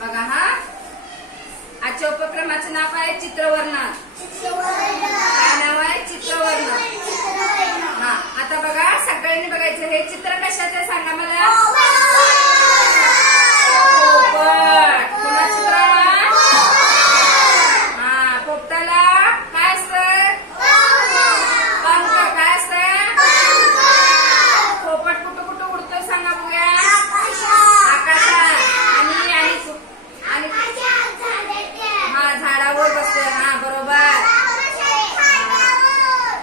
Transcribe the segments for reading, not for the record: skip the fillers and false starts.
बघा हा, आजच्या उपक्रमाचं नाव आहे चित्रवर्णन. काय नाव आहे? चित्रवर्णन. हा, आता बघा सगळ्यांनी बघायचं. हे चित्र कशाचं आहे सांगा मला. पोपट. पुन्हा चित्र हा, पोपटाला काय असतं? पंख. काय असतं? पोपट कुठं कुठं उडतोय सांगा बघूया. आकाशात. आणि हा, झाडावर बसतोय. हा बरोबर.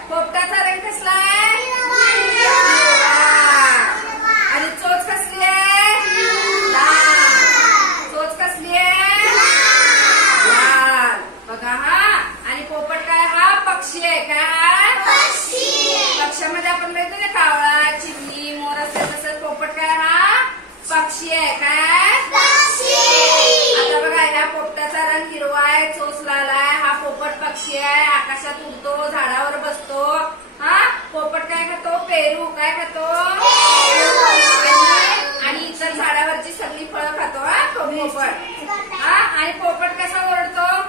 पोपटाचा रंग कसला आहे? आणि चोच कसली आहे? लाल. चोच कसली आहे? लाल. बघा हा, आणि पोपट काय? हा पक्षी आहे. काय? पक्ष्यामध्ये आपण बघतो ना कावळा, चिमणी, मोर असते, तसंच पोपट काय? हा पक्षी आहे. काय? आता बघा, या पोपटाचा रंग हिरवा आहे, चोच लाल आहे. हा पोपट पक्षी आहे, आकाशात उडतो, झाडावर बसतो. हा, पोपट काय खातो? पेरू. काय खातो? आणि इतर झाडावरची सगळी फळं खातो. हा पोपट. हा, आणि पोपट कसा ओरडतो?